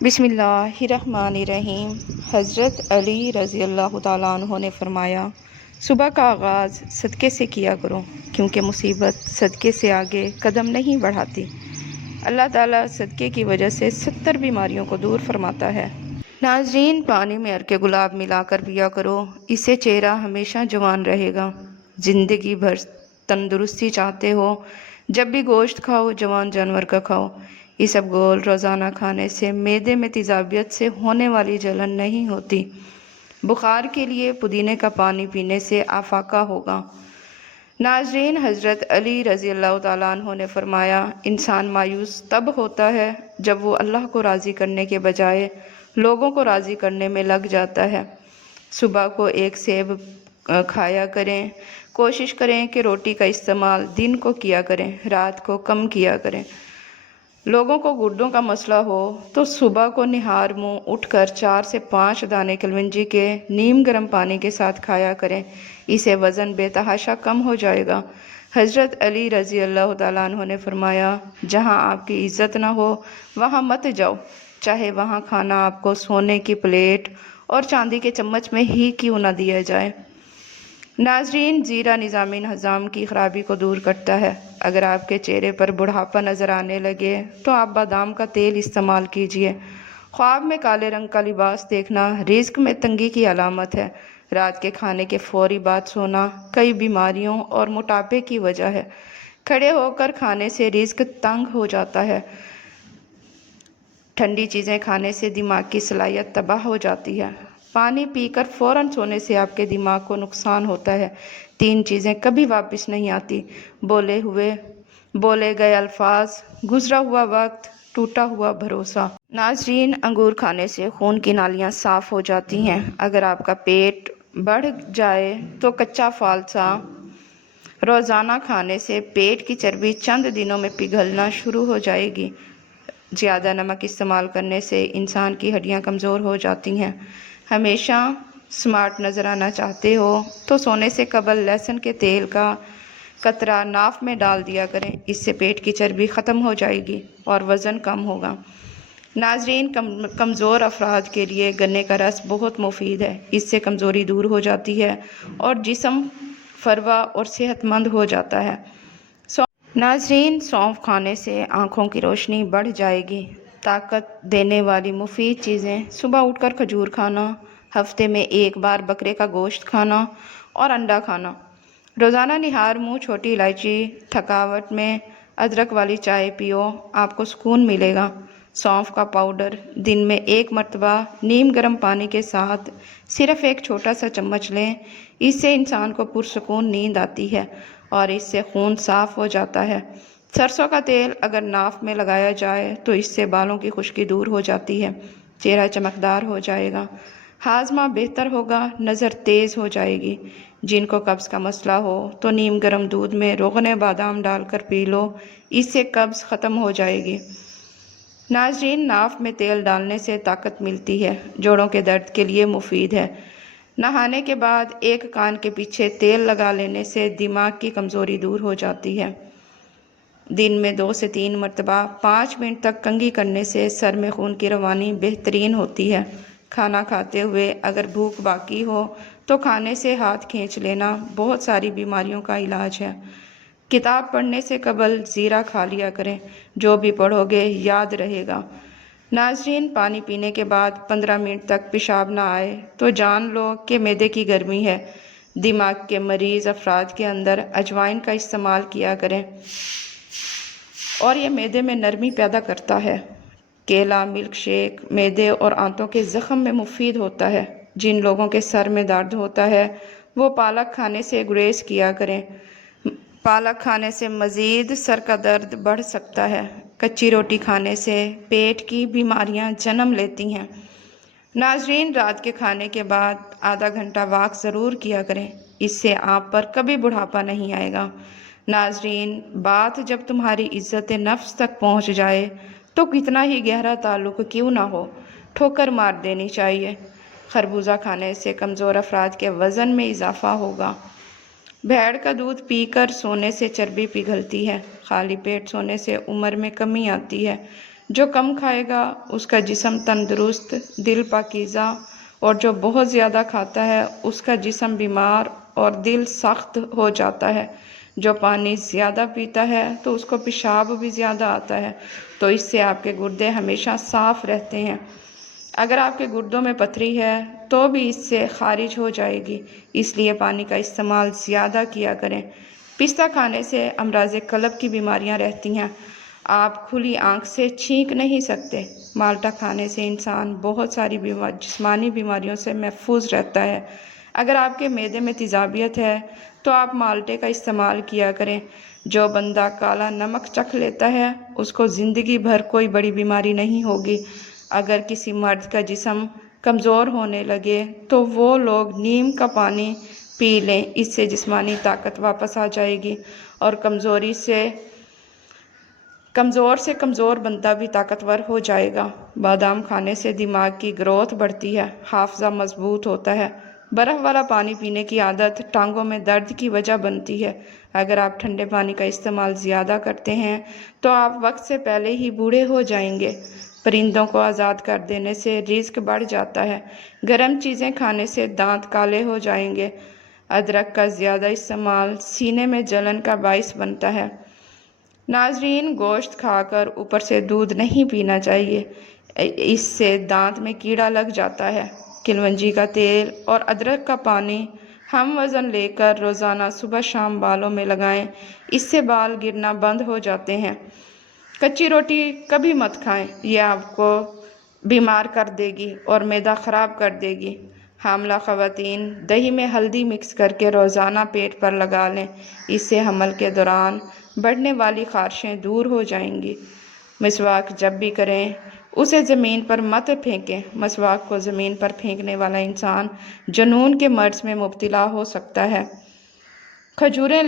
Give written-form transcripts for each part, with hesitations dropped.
بسم اللہ الرحمن الرحیم۔ حضرت علی رضی اللہ تعالیٰ عنہ نے فرمایا، صبح کا آغاز صدقے سے کیا کرو، کیونکہ مصیبت صدقے سے آگے قدم نہیں بڑھاتی۔ اللہ تعالیٰ صدقے کی وجہ سے 70 بیماریوں کو دور فرماتا ہے۔ ناظرین، پانی میں عرق گلاب ملا کر پیا کرو، اس سے چہرہ ہمیشہ جوان رہے گا۔ زندگی بھر تندرستی چاہتے ہو، جب بھی گوشت کھاؤ جوان جانور کا کھاؤ۔ اسبگول روزانہ کھانے سے معدے میں تیزابیت سے ہونے والی جلن نہیں ہوتی۔ بخار کے لیے پودینے کا پانی پینے سے آفاقہ ہوگا۔ ناظرین، حضرت علی رضی اللہ تعالیٰ عنہ نے فرمایا، انسان مایوس تب ہوتا ہے جب وہ اللہ کو راضی کرنے کے بجائے لوگوں کو راضی کرنے میں لگ جاتا ہے۔ صبح کو ایک سیب کھایا کریں، کوشش کریں کہ روٹی کا استعمال دن کو کیا کریں، رات کو کم کیا کریں۔ لوگوں کو گردوں کا مسئلہ ہو تو صبح کو نہار منہ اٹھ کر 4 سے 5 دانے کلونجی کے نیم گرم پانی کے ساتھ کھایا کریں، اسے وزن بے تحاشا کم ہو جائے گا۔ حضرت علی رضی اللہ تعالیٰ عنہ نے فرمایا، جہاں آپ کی عزت نہ ہو وہاں مت جاؤ، چاہے وہاں کھانا آپ کو سونے کی پلیٹ اور چاندی کے چمچ میں ہی کیوں نہ دیا جائے۔ ناظرین، زیرہ نظام ہضم کی خرابی کو دور کرتا ہے۔ اگر آپ کے چہرے پر بڑھاپا نظر آنے لگے تو آپ بادام کا تیل استعمال کیجیے۔ خواب میں کالے رنگ کا لباس دیکھنا رزق میں تنگی کی علامت ہے۔ رات کے کھانے کے فوری بعد سونا کئی بیماریوں اور موٹاپے کی وجہ ہے۔ کھڑے ہو کر کھانے سے رزق تنگ ہو جاتا ہے۔ ٹھنڈی چیزیں کھانے سے دماغ کی صلاحیت تباہ ہو جاتی ہے۔ پانی پی کر فوراً سونے سے آپ کے دماغ کو نقصان ہوتا ہے۔ 3 چیزیں کبھی واپس نہیں آتی: بولے گئے الفاظ، گزرا ہوا وقت، ٹوٹا ہوا بھروسہ۔ ناظرین، انگور کھانے سے خون کی نالیاں صاف ہو جاتی ہیں۔ اگر آپ کا پیٹ بڑھ جائے تو کچا فالسا روزانہ کھانے سے پیٹ کی چربی چند دنوں میں پگھلنا شروع ہو جائے گی۔ زیادہ نمک استعمال کرنے سے انسان کی ہڈیاں کمزور ہو جاتی ہیں۔ ہمیشہ سمارٹ نظر آنا چاہتے ہو تو سونے سے قبل لہسن کے تیل کا قطرہ ناف میں ڈال دیا کریں، اس سے پیٹ کی چربی ختم ہو جائے گی اور وزن کم ہوگا۔ ناظرین، کمزور افراد کے لیے گنے کا رس بہت مفید ہے، اس سے کمزوری دور ہو جاتی ہے اور جسم فروا اور صحت مند ہو جاتا ہے۔ ناظرین، سونف کھانے سے آنکھوں کی روشنی بڑھ جائے گی۔ طاقت دینے والی مفید چیزیں: صبح اٹھ کر کھجور کھانا، ہفتے میں 1 بار بکرے کا گوشت کھانا اور انڈا کھانا، روزانہ نہار منہ چھوٹی الائچی، تھکاوٹ میں ادرک والی چائے پیو، آپ کو سکون ملے گا۔ سونف کا پاؤڈر دن میں 1 مرتبہ نیم گرم پانی کے ساتھ صرف 1 چھوٹا سا چمچ لیں، اس سے انسان کو پرسکون نیند آتی ہے اور اس سے خون صاف ہو جاتا ہے۔ سرسوں کا تیل اگر ناف میں لگایا جائے تو اس سے بالوں کی خشکی دور ہو جاتی ہے، چہرہ چمکدار ہو جائے گا، ہاضمہ بہتر ہوگا، نظر تیز ہو جائے گی۔ جن کو قبض کا مسئلہ ہو تو نیم گرم دودھ میں روغن بادام ڈال کر پی لو، اس سے قبض ختم ہو جائے گی۔ ناظرین، ناف میں تیل ڈالنے سے طاقت ملتی ہے، جوڑوں کے درد کے لیے مفید ہے۔ نہانے کے بعد 1 کان کے پیچھے تیل لگا لینے سے دماغ کی کمزوری دور ہو جاتی ہے۔ دن میں 2 سے 3 مرتبہ 5 منٹ تک کنگھی کرنے سے سر میں خون کی روانی بہترین ہوتی ہے۔ کھانا کھاتے ہوئے اگر بھوک باقی ہو تو کھانے سے ہاتھ کھینچ لینا بہت ساری بیماریوں کا علاج ہے۔ کتاب پڑھنے سے قبل زیرہ کھا لیا کریں، جو بھی پڑھو گے یاد رہے گا۔ ناظرین، پانی پینے کے بعد 15 منٹ تک پیشاب نہ آئے تو جان لو کہ معدے کی گرمی ہے۔ دماغ کے مریض افراد کے اندر اجوائن کا استعمال کیا کریں اور یہ معدے میں نرمی پیدا کرتا ہے۔ کیلا ملک شیک معدے اور آنتوں کے زخم میں مفید ہوتا ہے۔ جن لوگوں کے سر میں درد ہوتا ہے وہ پالک کھانے سے گریز کیا کریں۔ پالک کھانے سے مزید سر کا درد بڑھ سکتا ہے۔ کچی روٹی کھانے سے پیٹ کی بیماریاں جنم لیتی ہیں۔ ناظرین، رات کے کھانے کے بعد آدھا گھنٹہ واک ضرور کیا کریں، اس سے آپ پر کبھی بڑھاپا نہیں آئے گا۔ ناظرین، بات جب تمہاری عزت نفس تک پہنچ جائے تو کتنا ہی گہرا تعلق کیوں نہ ہو، ٹھوکر مار دینی چاہیے۔ خربوزہ کھانے سے کمزور افراد کے وزن میں اضافہ ہوگا۔ بھیڑ کا دودھ پی کر سونے سے چربی پگھلتی ہے۔ خالی پیٹ سونے سے عمر میں کمی آتی ہے۔ جو کم کھائے گا اس کا جسم تندرست، دل پاکیزہ، اور جو بہت زیادہ کھاتا ہے اس کا جسم بیمار اور دل سخت ہو جاتا ہے۔ جو پانی زیادہ پیتا ہے تو اس کو پیشاب بھی زیادہ آتا ہے، تو اس سے آپ کے گردے ہمیشہ صاف رہتے ہیں۔ اگر آپ کے گردوں میں پتھری ہے تو بھی اس سے خارج ہو جائے گی، اس لیے پانی کا استعمال زیادہ کیا کریں۔ پستہ کھانے سے امراض قلب کی بیماریاں رہتی ہیں۔ آپ کھلی آنکھ سے چھینک نہیں سکتے۔ مالٹا کھانے سے انسان بہت ساری جسمانی بیماریوں سے محفوظ رہتا ہے۔ اگر آپ کے معدے میں تیزابیت ہے تو آپ مالٹے کا استعمال کیا کریں۔ جو بندہ کالا نمک چکھ لیتا ہے اس کو زندگی بھر کوئی بڑی بیماری نہیں ہوگی۔ اگر کسی مرد کا جسم کمزور ہونے لگے تو وہ لوگ نیم کا پانی پی لیں، اس سے جسمانی طاقت واپس آ جائے گی اور کمزور سے کمزور بندہ بھی طاقتور ہو جائے گا۔ بادام کھانے سے دماغ کی گروتھ بڑھتی ہے، حافظہ مضبوط ہوتا ہے۔ برف والا پانی پینے کی عادت ٹانگوں میں درد کی وجہ بنتی ہے۔ اگر آپ ٹھنڈے پانی کا استعمال زیادہ کرتے ہیں تو آپ وقت سے پہلے ہی بوڑھے ہو جائیں گے۔ پرندوں کو آزاد کر دینے سے رزق بڑھ جاتا ہے۔ گرم چیزیں کھانے سے دانت کالے ہو جائیں گے۔ ادرک کا زیادہ استعمال سینے میں جلن کا باعث بنتا ہے۔ ناظرین، گوشت کھا کر اوپر سے دودھ نہیں پینا چاہیے، اس سے دانت میں کیڑا لگ جاتا ہے۔ کلونجی کا تیل اور ادرک کا پانی ہم وزن لے کر روزانہ صبح شام بالوں میں لگائیں، اس سے بال گرنا بند ہو جاتے ہیں۔ کچی روٹی کبھی مت کھائیں، یہ آپ کو بیمار کر دے گی اور معدہ خراب کر دے گی۔ حاملہ خواتین دہی میں ہلدی مکس کر کے روزانہ پیٹ پر لگا لیں، اس سے حمل کے دوران بڑھنے والی خارشیں دور ہو جائیں گی۔ مسواک جب بھی کریں اسے زمین پر مت پھینکیں۔ مسواک کو زمین پر پھینکنے والا انسان جنون کے مرض میں مبتلا ہو سکتا ہے۔ کھجوریں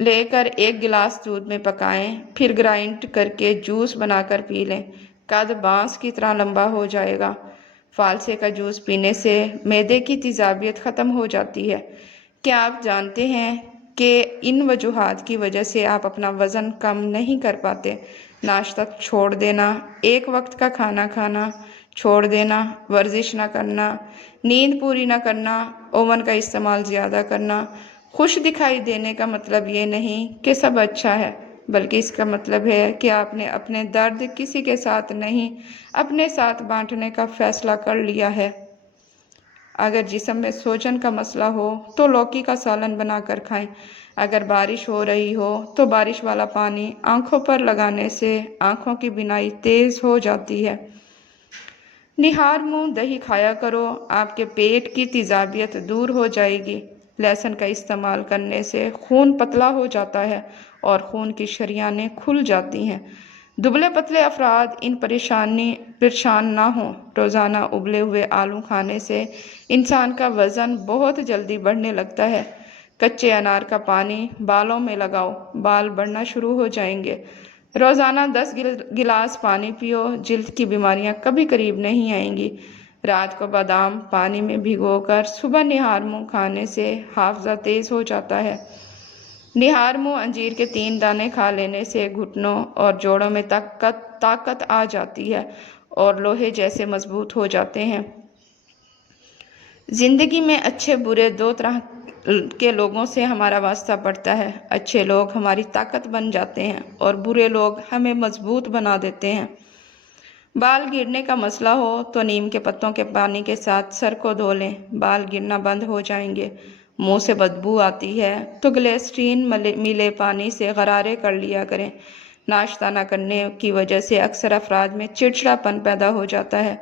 لے کر ایک گلاس دودھ میں پکائیں، پھر گرائنڈ کر کے جوس بنا کر پی لیں، قد بانس کی طرح لمبا ہو جائے گا۔ فالسے کا جوس پینے سے معدے کی تیزابیت ختم ہو جاتی ہے۔ کیا آپ جانتے ہیں کہ ان وجوہات کی وجہ سے آپ اپنا وزن کم نہیں کر پاتے؟ ناشتہ چھوڑ دینا، ایک وقت کا کھانا کھانا چھوڑ دینا، ورزش نہ کرنا، نیند پوری نہ کرنا، اوون کا استعمال زیادہ کرنا۔ خوش دکھائی دینے کا مطلب یہ نہیں کہ سب اچھا ہے، بلکہ اس کا مطلب ہے کہ آپ نے اپنے درد کسی کے ساتھ نہیں، اپنے ساتھ بانٹنے کا فیصلہ کر لیا ہے۔ اگر جسم میں سوجن کا مسئلہ ہو تو لوکی کا سالن بنا کر کھائیں۔ اگر بارش ہو رہی ہو تو بارش والا پانی آنکھوں پر لگانے سے آنکھوں کی بینائی تیز ہو جاتی ہے۔ نہار منہ دہی کھایا کرو، آپ کے پیٹ کی تیزابیت دور ہو جائے گی۔ لہسن کا استعمال کرنے سے خون پتلا ہو جاتا ہے اور خون کی شریانیں کھل جاتی ہیں۔ دبلے پتلے افراد پریشان نہ ہوں۔ روزانہ ابلے ہوئے آلو کھانے سے انسان کا وزن بہت جلدی بڑھنے لگتا ہے۔ کچے انار کا پانی بالوں میں لگاؤ، بال بڑھنا شروع ہو جائیں گے۔ روزانہ 10 گلاس پانی پیو، جلد کی بیماریاں کبھی قریب نہیں آئیں گی۔ رات کو بادام پانی میں بھگو کر صبح نہار منہ کھانے سے حافظہ تیز ہو جاتا ہے۔ نہار منہ انجیر کے 3 دانے کھا لینے سے گھٹنوں اور جوڑوں میں طاقت آ جاتی ہے اور لوہے جیسے مضبوط ہو جاتے ہیں۔ زندگی میں اچھے برے 2 طرح کے لوگوں سے ہمارا واسطہ پڑتا ہے۔ اچھے لوگ ہماری طاقت بن جاتے ہیں اور برے لوگ ہمیں مضبوط بنا دیتے ہیں۔ بال گرنے کا مسئلہ ہو تو نیم کے پتوں کے پانی کے ساتھ سر کو دھو لیں، بال گرنا بند ہو جائیں گے۔ منہ سے بدبو آتی ہے تو گلیسرین ملے پانی سے غرارے کر لیا کریں۔ ناشتہ نہ کرنے کی وجہ سے اکثر افراد میں چڑچڑاپن پیدا ہو جاتا ہے۔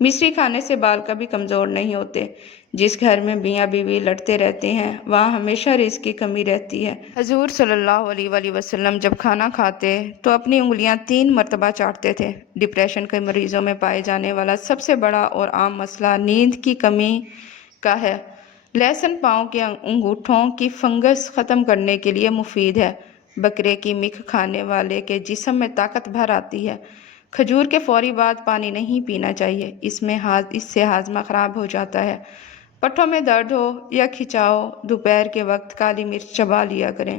مصری کھانے سے بال کبھی کمزور نہیں ہوتے۔ جس گھر میں میاں بیوی لڑتے رہتے ہیں وہاں ہمیشہ رزق کی کمی رہتی ہے۔ حضور صلی اللہ علیہ وآلہ وسلم جب کھانا کھاتے تو اپنی انگلیاں 3 مرتبہ چاٹتے تھے۔ ڈپریشن کے مریضوں میں پائے جانے والا سب سے بڑا اور عام مسئلہ نیند کی کمی کا ہے۔ لہسن پاؤں کے انگوٹھوں کی فنگس ختم کرنے کے لیے مفید ہے۔ بکرے کی مکھ کھانے والے کے جسم میں طاقت بھر آتی ہے۔ کھجور کے فوری بعد پانی نہیں پینا چاہیے، اس سے ہاضمہ خراب ہو جاتا ہے۔ پٹھوں میں درد ہو یا کھچاؤ، دوپہر کے وقت کالی مرچ چبا لیا کریں۔